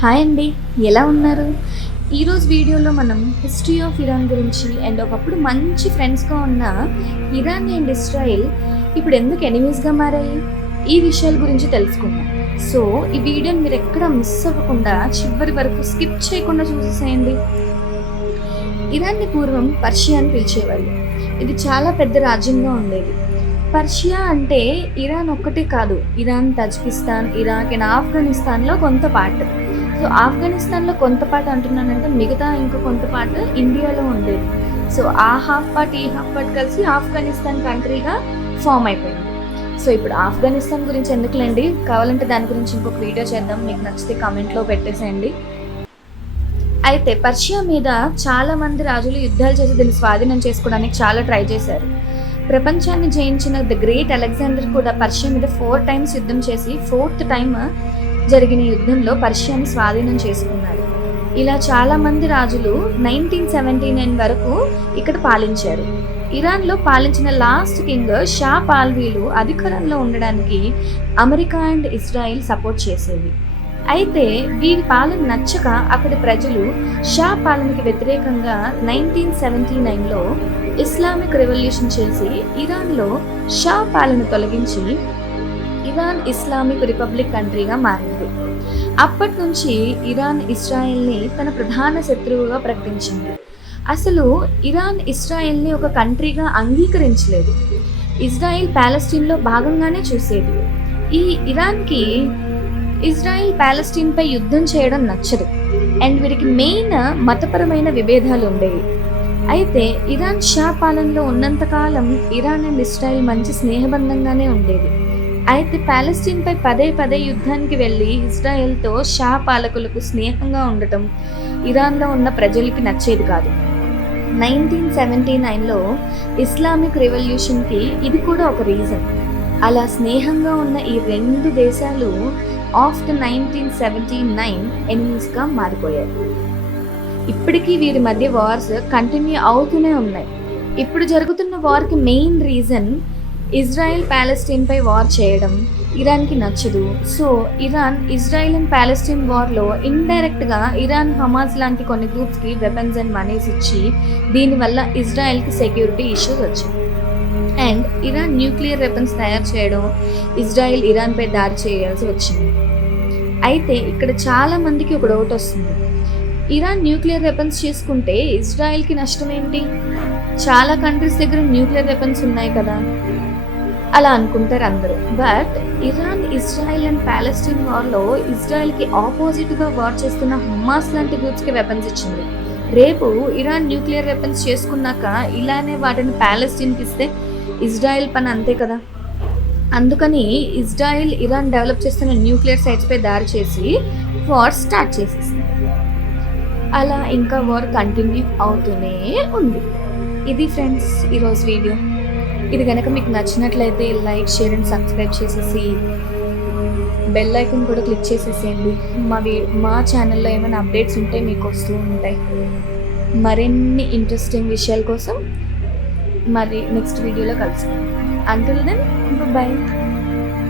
Hi అండి, ఎలా ఉన్నారు? ఈరోజు వీడియోలో మనం హిస్టరీ ఆఫ్ ఇరాన్ గురించి అండ్ ఒకప్పుడు మంచి ఫ్రెండ్స్గా ఉన్న ఇరాన్ అండ్ ఇజ్రాయెల్ ఇప్పుడు ఎందుకు ఎనిమీస్గా మారాయి, ఈ విషయాల గురించి తెలుసుకుందాం. సో ఈ వీడియోని మీరు ఎక్కడ మిస్ అవ్వకుండా చివరి వరకు స్కిప్ చేయకుండా చూసేసేయండి. ఇరాన్ని పూర్వం పర్షియా అని పిలిచేవాళ్ళు. ఇది చాలా పెద్ద రాజ్యంగా ఉండేది. పర్షియా అంటే ఇరాన్ ఒక్కటే కాదు, ఇరాన్, తజికిస్తాన్, ఇరాక్ అండ్ ఆఫ్ఘనిస్తాన్లో కొంత పార్ట్. సో ఆఫ్ఘనిస్తాన్లో కొంత పార్ట్ అంటున్నానంటే మిగతా ఇంకో కొంత పార్ట్ ఇండియాలో ఉండేది. సో ఆ హాఫ్ పార్ట్ ఈ హాఫ్ పార్ట్ కలిసి ఆఫ్ఘనిస్తాన్ కంట్రీగా ఫామ్ అయిపోయింది. సో ఇప్పుడు ఆఫ్ఘనిస్తాన్ గురించి ఎందుకులేండి, కావాలంటే దాని గురించి ఇంకొక వీడియో చేద్దాం, మీకు నచ్చితే కామెంట్లో పెట్టేసేయండి. అయితే పర్షియా మీద చాలామంది రాజులు యుద్ధాలు చేసి దీన్ని స్వాధీనం చేసుకోవడానికి చాలా ట్రై చేశారు. ప్రపంచాన్ని జయించిన ద గ్రేట్ అలెగ్జాండర్ కూడా పర్షియా మీద 4 times యుద్ధం చేసి 4th time జరిగిన యుద్ధంలో పర్షియాని స్వాధీనం చేసుకున్నారు. ఇలా చాలామంది రాజులు 1979 వరకు ఇక్కడ పాలించారు. ఇరాన్లో పాలించిన లాస్ట్ కింగ్ షా పాల్వీలు అధికారంలో ఉండడానికి అమెరికా అండ్ ఇజ్రాయిల్ సపోర్ట్ చేసేవి. అయితే వీరి పాలన నచ్చక అక్కడి ప్రజలు షా పాలనకి వ్యతిరేకంగా 1979లో ఇస్లామిక్ రెవల్యూషన్ చేసి ఇరాన్లో షా పాలన తొలగించి ఇరాన్ ఇస్లామిక్ రిపబ్లిక్ కంట్రీగా మారింది. అప్పటి నుంచి ఇరాన్ ఇజ్రాయెల్ని తన ప్రధాన శత్రువుగా ప్రకటించింది. అసలు ఇరాన్ ఇజ్రాయెల్ని ఒక కంట్రీగా అంగీకరించలేదు. ఇజ్రాయెల్ ప్యాలెస్టీన్లో భాగంగానే చూసేది. ఈ ఇరాన్కి ఇజ్రాయెల్ ప్యాలెస్టీన్పై యుద్ధం చేయడం నచ్చదు అండ్ వీరికి మెయిన్ మతపరమైన విభేదాలు ఉండేవి. అయితే ఇరాన్ షా పాలనలో ఉన్నంతకాలం ఇరాన్ అండ్ ఇజ్రాయెల్ మంచి స్నేహబంధంగానే ఉండేది. అయితే ప్యాలెస్టీన్పై పదే యుద్ధానికి వెళ్ళి ఇజ్రాయెల్తో షా పాలకులకు స్నేహంగా ఉండటం ఇరాన్లో ఉన్న ప్రజలకి నచ్చేది కాదు. 1979లో ఇస్లామిక్ రెవల్యూషన్కి ఇది కూడా ఒక రీజన్. అలా స్నేహంగా ఉన్న ఈ 2 దేశాలు ఆఫ్టర్ 1979 ఎనిమీస్గా మారిపోయాయి. ఇప్పటికీ వీరి మధ్య వార్స్ కంటిన్యూ అవుతూనే ఉన్నాయి. ఇప్పుడు జరుగుతున్న వార్కి మెయిన్ రీజన్ ఇజ్రాయెల్ ప్యాలెస్టీన్పై వార్ చేయడం ఇరాన్కి నచ్చదు. So Iran Israel and Palestine వార్లో ఇండైరెక్ట్గా ఇరాన్, హమాస్ లాంటి కొన్ని గ్రూప్స్కి వెపన్స్ అండ్ మనీస్ ఇచ్చి దీనివల్ల ఇజ్రాయెల్కి సెక్యూరిటీ ఇష్యూస్ వచ్చాయి. అండ్ ఇరాన్ న్యూక్లియర్ వెపన్స్ తయారు చేయడం, ఇజ్రాయెల్ ఇరాన్పై దాడి చేయాల్సి వచ్చింది. అయితే ఇక్కడ చాలా మందికి ఒక డౌట్ వస్తుంది, ఇరాన్ న్యూక్లియర్ వెపన్స్ చేసుకుంటే ఇజ్రాయెల్కి నష్టం ఏంటి? చాలా కంట్రీస్ దగ్గర న్యూక్లియర్ వెపన్స్ ఉన్నాయి కదా, అలా అనుకుంటారు అందరూ. But Iran, Israel and Palestine వార్లో ఇజ్రాయెల్కి ఆపోజిట్గా వార్ చేస్తున్న హమాస్ లాంటి గ్రూప్స్కి వెపన్స్ ఇచ్చింది. రేపు ఇరాన్ న్యూక్లియర్ వెపన్స్ చేసుకున్నాక ఇలానే వాటిని ప్యాలెస్టీన్కి ఇస్తే ఇజ్రాయెల్ పని అంతే కదా. అందుకని ఇజ్రాయెల్ ఇరాన్ డెవలప్ చేస్తున్న న్యూక్లియర్ సైట్స్పై దాడి చేసి వార్ స్టార్ట్ చేసేసింది. అలా ఇంకా వార్ కంటిన్యూ అవుతూనే ఉంది. ఇది ఫ్రెండ్స్ ఈరోజు వీడియో. ఇది కనుక మీకు నచ్చినట్లయితే లైక్, షేర్ అండ్ సబ్స్క్రైబ్ చేసేసి బెల్ ఐకాన్ కూడా క్లిక్ చేసేసేయండి. మా ఛానల్లో ఏమైనా అప్డేట్స్ ఉంటే మీకు వస్తూ ఉంటాయి. మరిన్ని ఇంట్రెస్టింగ్ విషయాల కోసం మరి నెక్స్ట్ వీడియోలో కలుసుకుందాం. Until then bye.